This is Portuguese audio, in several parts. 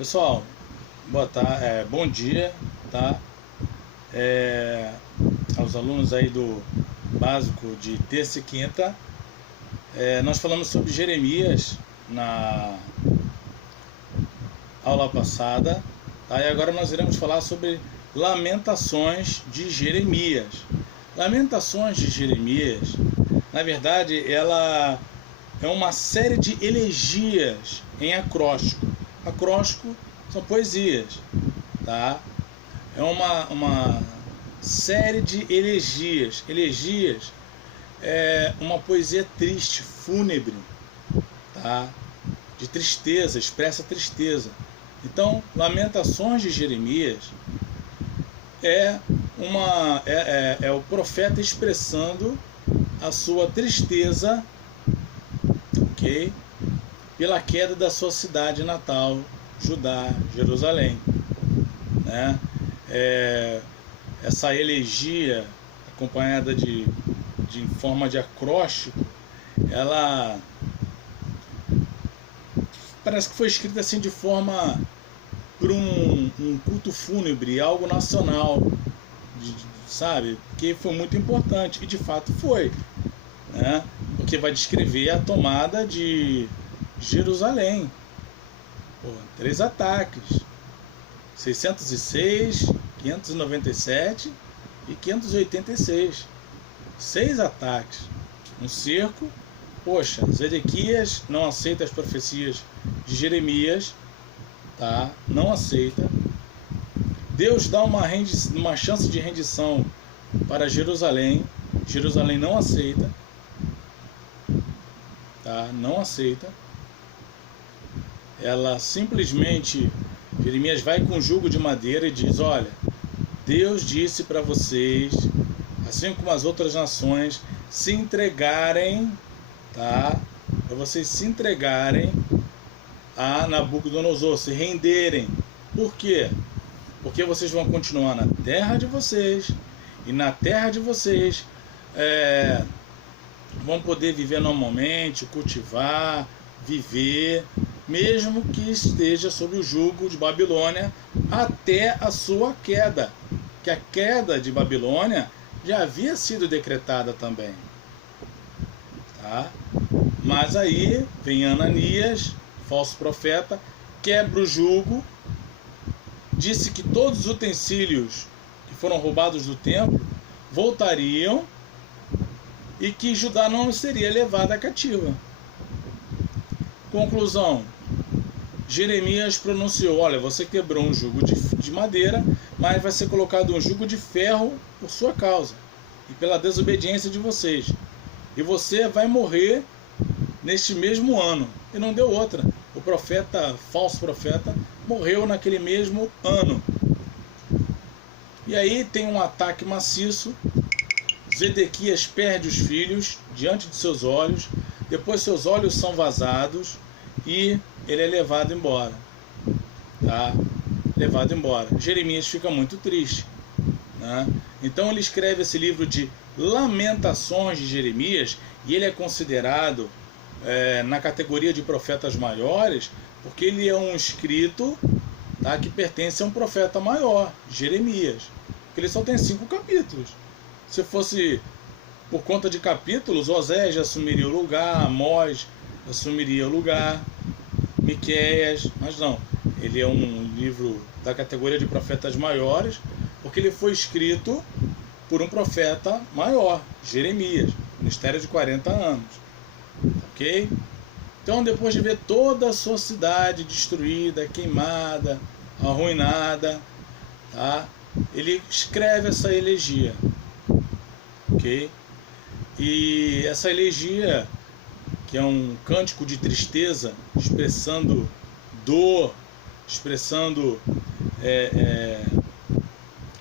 Pessoal, bom dia, tá? Aos alunos aí do básico de terça e quinta. Nós falamos sobre Jeremias na aula passada, tá? E agora nós iremos falar sobre Lamentações de Jeremias. Lamentações de Jeremias, na verdade, ela é uma série de elegias em acróstico. Acróstico são poesias, tá? É uma série de elegias. Elegias é uma poesia triste, fúnebre, tá? De tristeza, expressa tristeza. Então, Lamentações de Jeremias é o profeta expressando a sua tristeza, ok? Pela queda da sua cidade natal, Judá, Jerusalém, né? Essa elegia acompanhada de forma de acróstico, ela parece que foi escrita assim de forma por um culto fúnebre, algo nacional, sabe? Que foi muito importante, e de fato foi, né? Porque vai descrever a tomada de Jerusalém. 3 ataques: 606, 597 e 586. 6 ataques, um cerco. Poxa, Zedequias não aceita as profecias de Jeremias, tá? Não aceita. Deus dá uma chance de rendição para Jerusalém. Jerusalém não aceita, tá? Não aceita. Ela simplesmente, Jeremias vai com um jugo de madeira e diz: olha, Deus disse para vocês, assim como as outras nações, se entregarem, tá? Para vocês se entregarem a Nabucodonosor, se renderem. Por quê? Porque vocês vão continuar na terra de vocês, e na terra de vocês vão poder viver normalmente, cultivar, viver, mesmo que esteja sob o jugo de Babilônia, até a sua queda. Que a queda de Babilônia já havia sido decretada também, tá? Mas aí vem Ananias, falso profeta, quebra o jugo, disse que todos os utensílios que foram roubados do templo voltariam e que Judá não seria levada cativa. Conclusão: Jeremias pronunciou: olha, você quebrou um jugo de madeira, mas vai ser colocado um jugo de ferro por sua causa e pela desobediência de vocês, e você vai morrer neste mesmo ano. E não deu outra. O profeta, falso profeta, morreu naquele mesmo ano. E aí tem um ataque maciço. Zedequias perde os filhos diante de seus olhos, depois seus olhos são vazados e ele é levado embora, tá? Levado embora. Jeremias fica muito triste, né? Então ele escreve esse livro de Lamentações de Jeremias, e ele é considerado na categoria de profetas maiores, porque ele é um escrito, tá, que pertence a um profeta maior, Jeremias, porque ele só tem 5 capítulos. Se fosse por conta de capítulos, Oséias assumiria o lugar, Amós assumiria o lugar, Miqueias, mas não. Ele é um livro da categoria de profetas maiores, porque ele foi escrito por um profeta maior, Jeremias, ministério de 40 anos. Ok? Então, depois de ver toda a sua cidade destruída, queimada, arruinada, tá? Ele escreve essa elegia. Ok? E essa elegia, que é um cântico de tristeza, expressando dor, expressando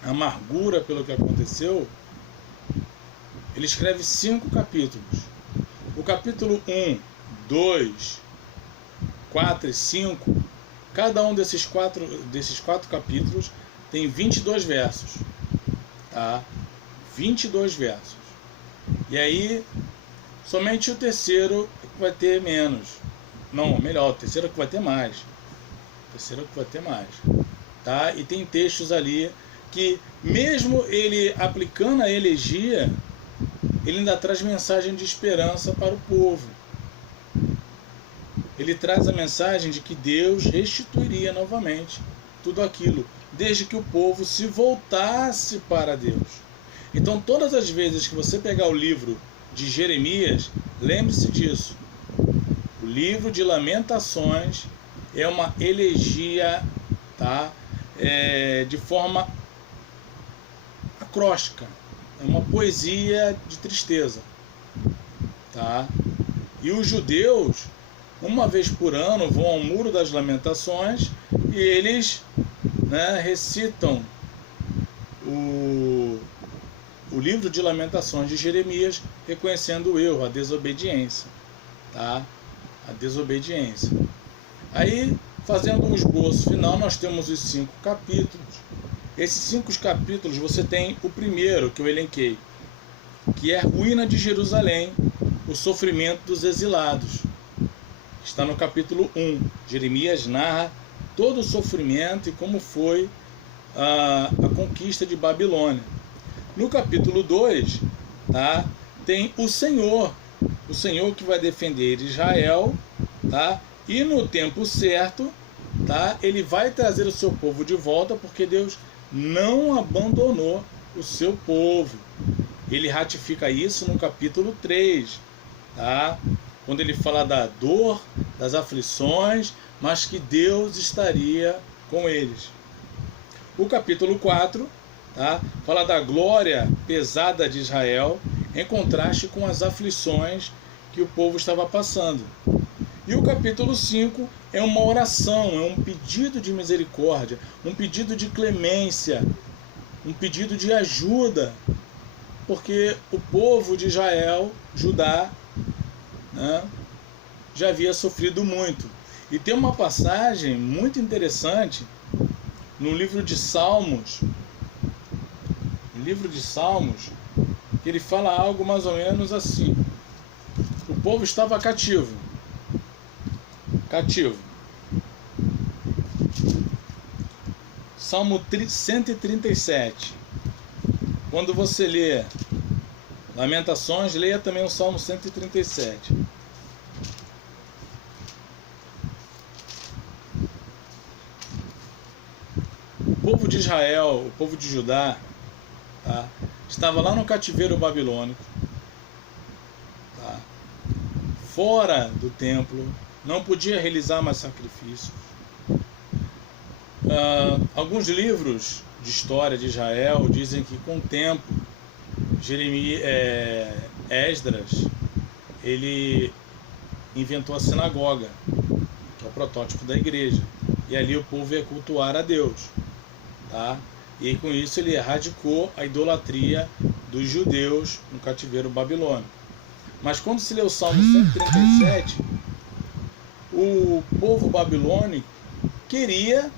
amargura pelo que aconteceu, ele escreve 5 capítulos. O capítulo 1, 2, 4 e 5, cada um desses quatro capítulos tem 22 versos, tá? 22 versos. E aí, somente o terceiro vai ter menos. Não, melhor, o terceiro que vai ter mais. Terceiro que vai ter mais. Tá? E tem textos ali que, mesmo ele aplicando a elegia, ele ainda traz mensagem de esperança para o povo. Ele traz a mensagem de que Deus restituiria novamente tudo aquilo, desde que o povo se voltasse para Deus. Então, todas as vezes que você pegar o livro de Jeremias, lembre-se disso. O livro de Lamentações é uma elegia, tá? De forma acróstica. É uma poesia de tristeza. Tá? E os judeus, uma vez por ano, vão ao Muro das Lamentações e eles, né, recitam o livro de Lamentações de Jeremias, reconhecendo o erro, a desobediência. Tá? A desobediência. Aí, fazendo um esboço final, nós temos os 5 capítulos. Esses 5 capítulos, você tem o primeiro que eu elenquei, que é a ruína de Jerusalém, o sofrimento dos exilados. Está no capítulo 1. Jeremias narra todo o sofrimento e como foi a conquista de Babilônia. No capítulo 2, tá, tem o Senhor que vai defender Israel, tá? E no tempo certo, tá, ele vai trazer o seu povo de volta, porque Deus não abandonou o seu povo. Ele ratifica isso no capítulo 3, tá? Quando ele fala da dor, das aflições, mas que Deus estaria com eles. O capítulo 4, tá, fala da glória pesada de Israel, em contraste com as aflições que o povo estava passando. E o capítulo 5 é uma oração, é um pedido de misericórdia, um pedido de clemência, um pedido de ajuda, porque o povo de Israel, Judá, né, já havia sofrido muito. E tem uma passagem muito interessante no livro de Salmos, que ele fala algo mais ou menos assim: o povo estava cativo. Salmo 137. Quando você lê Lamentações, leia também o Salmo 137. O povo de Israel, o povo de Judá, tá, estava lá no cativeiro babilônico, tá, fora do templo, não podia realizar mais sacrifícios. Alguns livros de história de Israel dizem que, com o tempo, Esdras, ele inventou a sinagoga, que é o protótipo da igreja, e ali o povo ia cultuar a Deus, tá? E com isso ele erradicou a idolatria dos judeus no cativeiro babilônico. Mas quando se lê o Salmo 137, o povo babilônico queria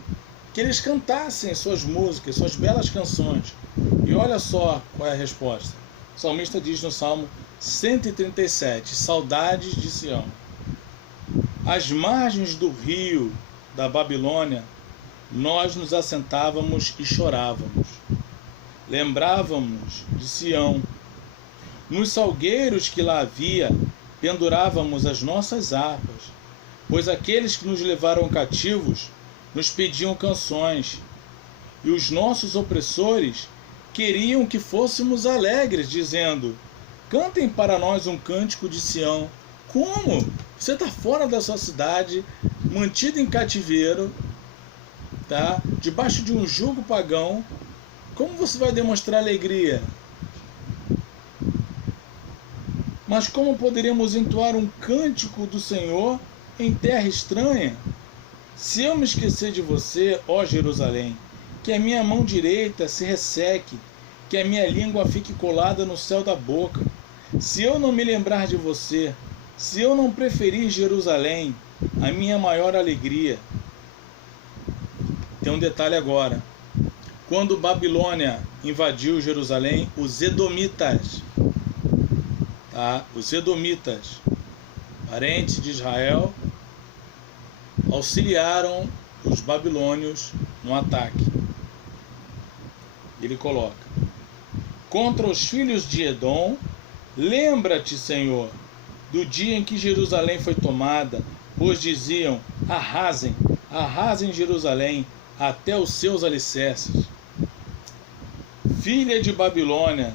que eles cantassem suas músicas, suas belas canções. E olha só qual é a resposta. O salmista diz no Salmo 137, saudades de Sião. Às margens do rio da Babilônia, nós nos assentávamos e chorávamos. Lembrávamos de Sião. Nos salgueiros que lá havia, pendurávamos as nossas harpas, pois aqueles que nos levaram cativos nos pediam canções, e os nossos opressores queriam que fôssemos alegres, dizendo: cantem para nós um cântico de Sião. Como? Você está fora da sua cidade, mantido em cativeiro, tá? Debaixo de um jugo pagão. Como você vai demonstrar alegria? Mas como poderemos entoar um cântico do Senhor em terra estranha? Se eu me esquecer de você, ó Jerusalém, que a minha mão direita se resseque, que a minha língua fique colada no céu da boca. Se eu não me lembrar de você, se eu não preferir Jerusalém, a minha maior alegria. Tem um detalhe agora. Quando Babilônia invadiu Jerusalém, os edomitas, tá? Os edomitas, parentes de Israel, auxiliaram os babilônios no ataque. Ele coloca: contra os filhos de Edom, lembra-te, Senhor, do dia em que Jerusalém foi tomada, pois diziam: arrasem, arrasem Jerusalém até os seus alicerces. Filha de Babilônia,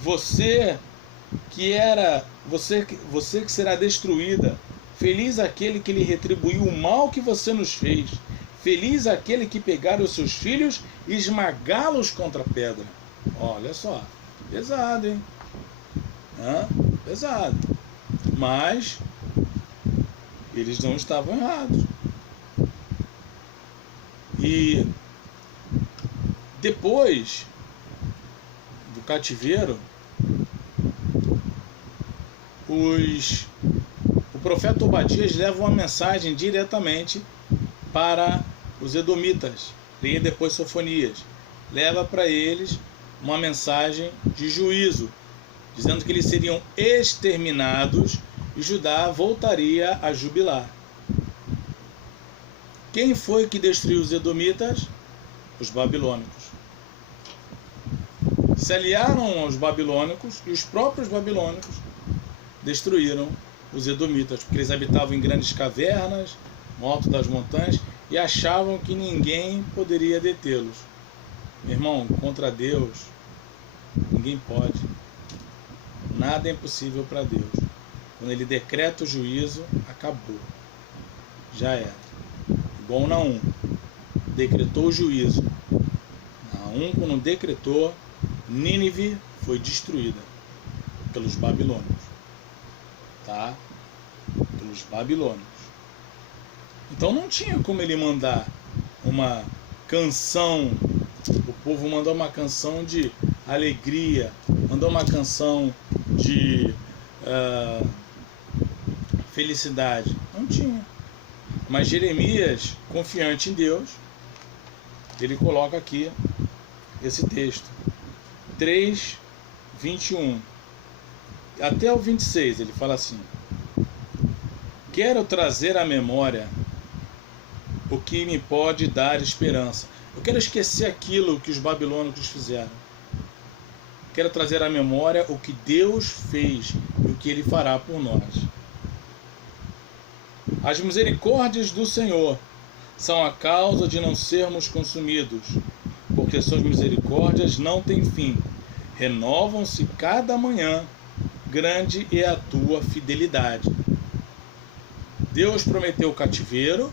você que será destruída, feliz aquele que lhe retribuiu o mal que você nos fez. Feliz aquele que pegar os seus filhos e esmagá-los contra a pedra. Olha só, pesado, hein? Pesado. Mas eles não estavam errados. E depois do cativeiro, o profeta Obadias leva uma mensagem diretamente para os edomitas. Leia depois Sofonias. Leva para eles uma mensagem de juízo, dizendo que eles seriam exterminados e Judá voltaria a jubilar. Quem foi que destruiu os edomitas? Os babilônicos. Se aliaram aos babilônicos e os próprios babilônicos destruíram os edomitas, porque eles habitavam em grandes cavernas, no alto das montanhas, e achavam que ninguém poderia detê-los. Meu irmão, contra Deus, ninguém pode. Nada é impossível para Deus. Quando Ele decreta o juízo, acabou. Já era. Igual Naum. Decretou o juízo. Naum, quando decretou, Nínive foi destruída pelos babilônios. Tá? Pelos babilônios. Então não tinha como ele mandar uma canção. O povo mandou uma canção de alegria, mandou uma canção de felicidade. Não tinha. Mas Jeremias, confiante em Deus, ele coloca aqui esse texto. 3, 21. Até o 26, ele fala assim: quero trazer à memória o que me pode dar esperança. Eu quero esquecer aquilo que os babilônicos fizeram. Quero trazer à memória o que Deus fez e o que Ele fará por nós. As misericórdias do Senhor são a causa de não sermos consumidos, porque suas misericórdias não têm fim. Renovam-se cada manhã, grande é a tua fidelidade. Deus prometeu o cativeiro,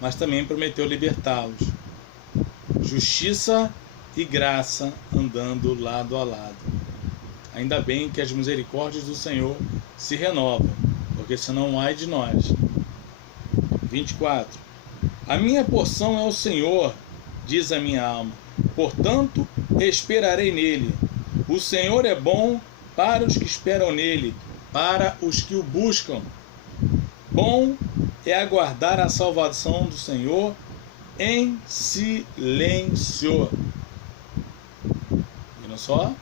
mas também prometeu libertá-los. Justiça e graça andando lado a lado. Ainda bem que as misericórdias do Senhor se renovam, porque senão ai de nós. 24. A minha porção é o Senhor, diz a minha alma, portanto esperarei nele. O Senhor é bom para os que esperam nele, para os que o buscam. Bom é aguardar a salvação do Senhor em silêncio. Viram só?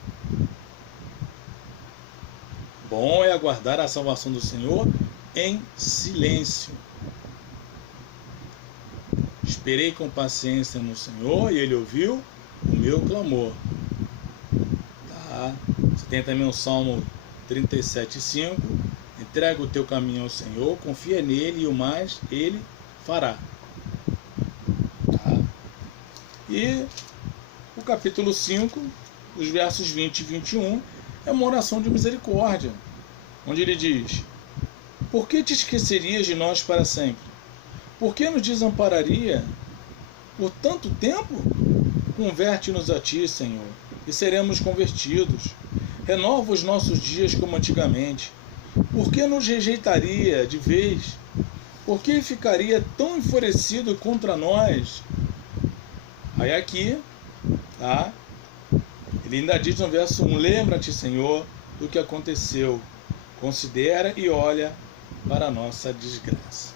Bom é aguardar a salvação do Senhor em silêncio. Esperei com paciência no Senhor e Ele ouviu o meu clamor. Tá? Você tem também o Salmo 37,5. Entrega o teu caminho ao Senhor, confia nele e o mais Ele fará. Tá? E o capítulo 5, os versos 20 e 21, é uma oração de misericórdia, onde ele diz: por que te esquecerias de nós para sempre? Por que nos desampararia por tanto tempo? Converte-nos a ti, Senhor, e seremos convertidos. Renova os nossos dias como antigamente. Por que nos rejeitaria de vez? Por que ficaria tão enfurecido contra nós? Aí aqui, tá? Ele ainda diz no verso 1, lembra-te, Senhor, do que aconteceu. Considera e olha para a nossa desgraça.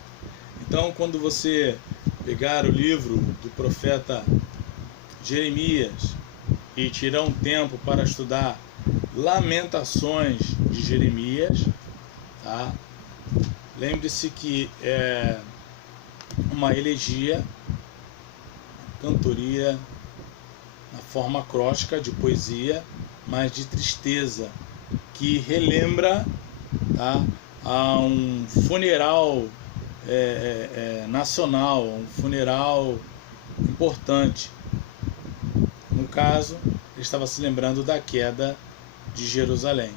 Então, quando você pegar o livro do profeta Jeremias e tirar um tempo para estudar Lamentações de Jeremias, tá? Lembre-se que uma elegia, cantoria, na forma acróstica de poesia, mas de tristeza, que relembra, tá, a um funeral nacional, um funeral importante. No caso, ele estava se lembrando da queda de Jerusalém.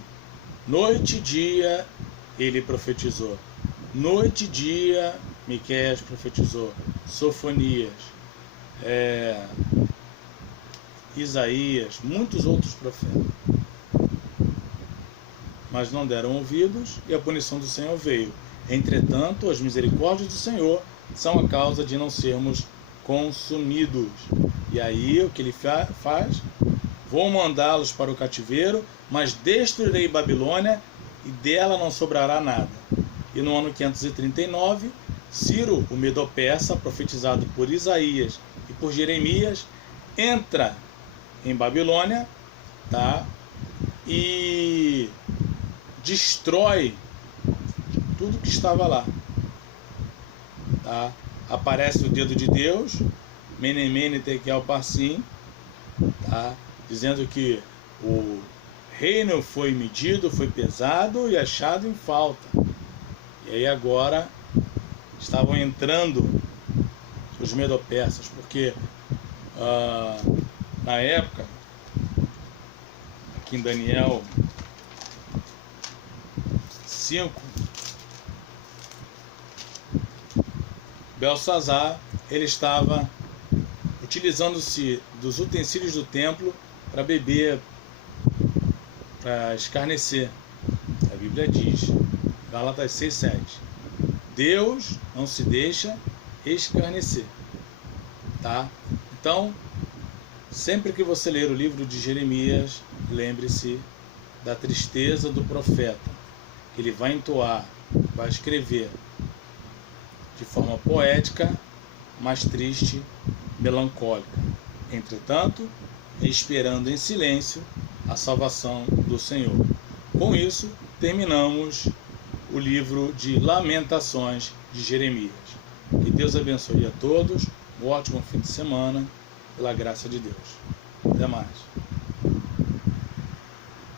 Noite e dia ele profetizou. Noite e dia Miqueias profetizou. Sofonias, Isaías, muitos outros profetas. Mas não deram ouvidos e a punição do Senhor veio. Entretanto, as misericórdias do Senhor são a causa de não sermos consumidos. E aí o que ele faz? Vou mandá-los para o cativeiro, mas destruirei Babilônia e dela não sobrará nada. E no ano 539, Ciro, o Medo-Persa, profetizado por Isaías e por Jeremias, entra em Babilônia, tá? E destrói tudo que estava lá, tá? Aparece o dedo de Deus, Mene Mene Tekel Parsim, tá? Dizendo que o reino foi medido, foi pesado e achado em falta. E aí agora estavam entrando os Medo-Persas, porque na época, aqui em Daniel 5, Belsazar, ele estava utilizando-se dos utensílios do templo para beber, para escarnecer. A Bíblia diz, Gálatas 6:7, Deus não se deixa escarnecer, tá? Então, sempre que você ler o livro de Jeremias, lembre-se da tristeza do profeta. Ele vai entoar, vai escrever de forma poética, mas triste, melancólica. Entretanto, esperando em silêncio a salvação do Senhor. Com isso, terminamos o livro de Lamentações de Jeremias. Que Deus abençoe a todos, um ótimo fim de semana, pela graça de Deus. Até mais.